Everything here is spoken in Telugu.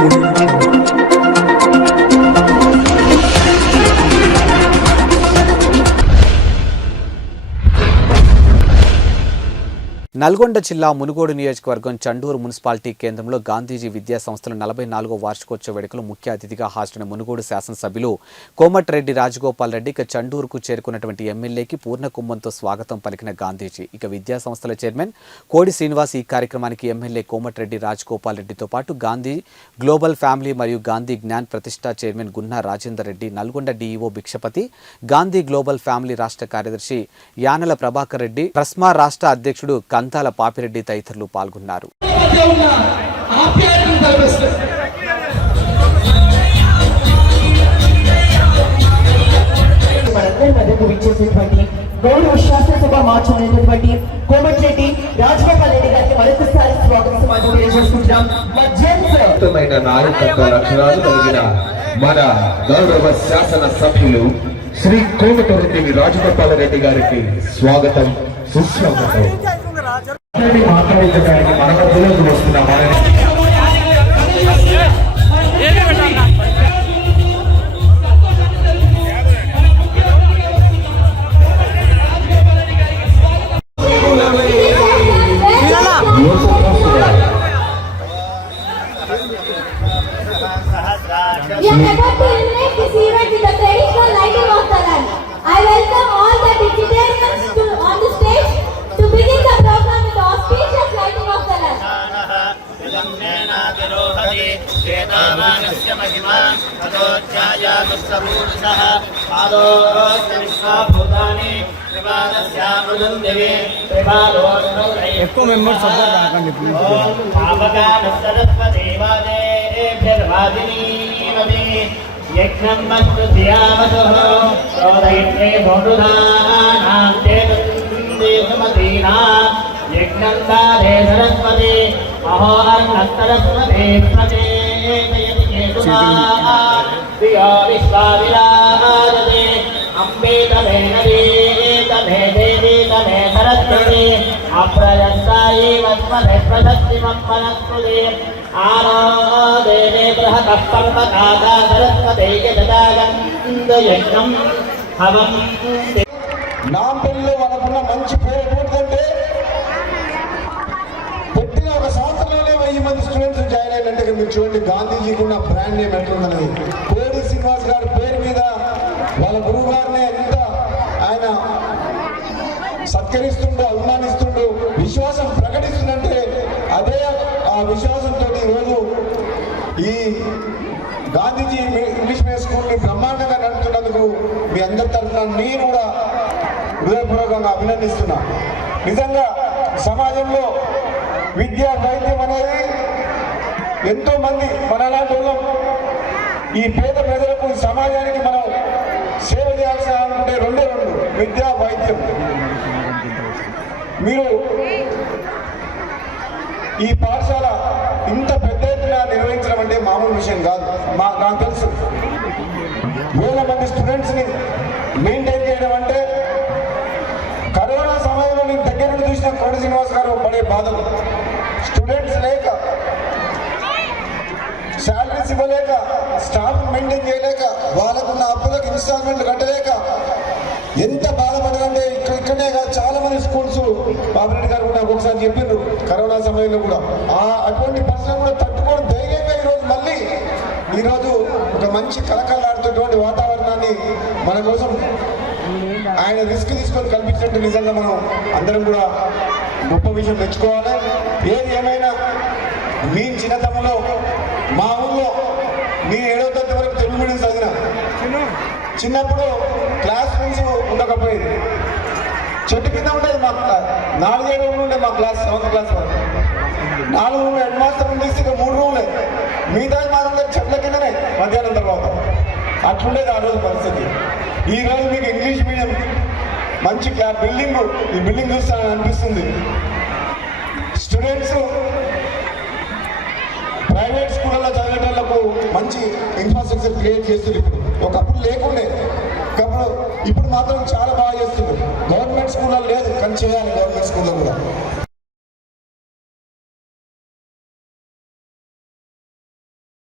Thank you. నల్గొండ జిల్లా మునుగోడు నియోజకవర్గం చండూరు మున్సిపాలిటీ కేంద్రంలో గాంధీజీ విద్యా సంస్థల నలభై నాలుగో వార్షికోత్సవ వేడుకలు ముఖ్య అతిథిగా హాజరైన మునుగోడు శాసనసభ్యులు కోమటిరెడ్డి రాజగోపాల్ రెడ్డి ఇక చండూరుకు చేరుకున్నటువంటి ఎమ్మెల్యేకి పూర్ణ కుంభంతో స్వాగతం పలికిన గాంధీజీ. ఇక విద్యా సంస్థల చైర్మన్ కోడి శ్రీనివాస్ ఈ కార్యక్రమానికి ఎమ్మెల్యే కోమటిరెడ్డి రాజగోపాల్ రెడ్డితో పాటు గాంధీ గ్లోబల్ ఫ్యామిలీ మరియు Gandhi Gnan Pratishta chairman Gunna Rajender Reddy Nalgonda DEO Bhikshapathi Gandhi global family రాష్ట్ర కార్యదర్శి యానల ప్రభాకర్ రెడ్డి ప్రస్మా రాష్ట్ర అధ్యక్షుడు కంతాల పాపిరెడ్డి తదితరులు పాల్గొన్నారు. గౌరవ శాసనసభ మార్చమైనటువంటి కోమటిరెడ్డి రాజగోపాల్ రెడ్డి గారికి మరొకసారి స్వాగత సమాజం తెలియజేసుకుంటున్నాం నాయకత్వ లక్షణాలు కలిగిన మన గౌరవ శాసన సభ్యులు శ్రీ కోమటిరెడ్డి రాజగోపాల రెడ్డి గారికి స్వాగతం సుస్వాగతం. అందరినీ మాట్లాడించడానికి మన మధ్యలోకి వస్తున్న మన We श्वेतावानस्य महिमा ततोऽध्यायातुस्तपूरुषः पादोऽस्य विश्वाभूतानि त्रिपादस्यामृतं दिवे त्रिपादोऽष्टौ ఎక్కువ మెంబర్స్ పాపకానస్తరస్వదేవాదేభ్యర్వాదినీమతి యజ్ఞం మత్తు ధియావతుః ప్రోదయిత్రే బోధునానాం చేతమదీనా యజ్ఞం దాదే సరస్వతి అహో అన్నస్తరస్వతే ప్రచేతయతి కేతుమా దియో బృహతః పర్వతాదా సరస్వతే యజ్ఞం హవం మీరు చూడండి గాంధీజీకి ఉన్న బ్రాండ్ నేమ్ ఎట్లున్నది కోడి శ్రీనివాస్ గారి పేరు మీద వాళ్ళ గురువు గారిని ఎంత ఆయన సత్కరిస్తుండో అభిమానిస్తుండో విశ్వాసం ప్రకటిస్తుందంటే అదే ఆ విశ్వాసంతో ఈరోజు ఈ గాంధీజీ ఇంగ్లీష్ మీడియం స్కూల్ని బ్రహ్మాండంగా నడుపుతున్నందుకు మీ అందరి తరఫున నేను కూడా హృదయపూర్వకంగా అభినందిస్తున్నా. నిజంగా సమాజంలో విద్య వైద్యం అనేది ఎంతో మంది మనలాంటి వాళ్ళం. ఈ పేద ప్రజలకు ఈ సమాజానికి మనం సేవ చేయాల్సిన అనుకుంటే రెండే రెండు విద్య వైద్యం. మీరు ఈ పాఠశాల ఇంత పెద్ద ఎత్తున నిర్వహించడం అంటే మామూలు విషయం కాదు. మా నాకు తెలుసు. వేల మంది స్టూడెంట్స్ని మెయింటైన్ చేయడం అంటే కరోనా సమయంలో నేను దగ్గర నుండి చూసిన కోడి శ్రీనివాస్ గారు పడే బాధలు. స్టూడెంట్స్ లేక ఇవ్వలేక స్టాఫ్ మెయింటైన్ చేయలేక వాళ్ళకున్న అప్పులకు ఇన్స్టాల్మెంట్ కట్టలేక ఎంత బాధపడదంటే ఇక్కడ ఇక్కడే కాదు చాలా మంది స్కూల్స్ బాబురెడ్డి గారు కూడా ఒకసారి చెప్పిండ్రు కరోనా సమయంలో కూడా. ఆ అటువంటి పరిస్థితులు కూడా తట్టుకోవడం ధైర్యంగా ఈరోజు మళ్ళీ ఈరోజు ఒక మంచి కలకలాడుతున్నటువంటి వాతావరణాన్ని మన కోసం ఆయన రిస్క్ తీసుకొని కల్పించినట్టు నిజంగా మనం అందరం కూడా గొప్ప విషయం తెచ్చుకోవాలి. ఏది ఏమైనా మీ చిన్నతనంలో మా నేను ఏడో తరగతి వరకు తెలుగు మీడియం చదివిన. చిన్నప్పుడు క్లాస్ రూమ్స్ ఉండకపోయేది. చెట్టు కింద ఉండేది మా నాలుగైదు రూమ్లు ఉండే మా క్లాస్ సెవెంత్ క్లాస్ వరకు. నాలుగు రూమ్లు హెడ్ మాస్టర్ ఉండి ఇక మూడు రూమ్లే. మిగతా మాత్రం చెట్ల కిందనే మధ్యాహ్నం తర్వాత. అట్లుండేది ఆ రోజు పరిస్థితి. ఈ రోజు మీకు ఇంగ్లీష్ మీడియం మంచి బిల్డింగ్ ఈ బిల్డింగ్ చూస్తానని అనిపిస్తుంది. స్టూడెంట్స్ మంచి ఇన్ఫ్రాస్ట్రక్చర్ క్రియేట్ చేస్తుంది ఇప్పుడు. ఒకప్పుడు లేకుండే. ఒకప్పుడు ఇప్పుడు మాత్రం చాలా బాగా చేస్తుంది. గవర్నమెంట్ స్కూల్లో లేదు కానీ చేయాలి గవర్నమెంట్ స్కూల్లో కూడా.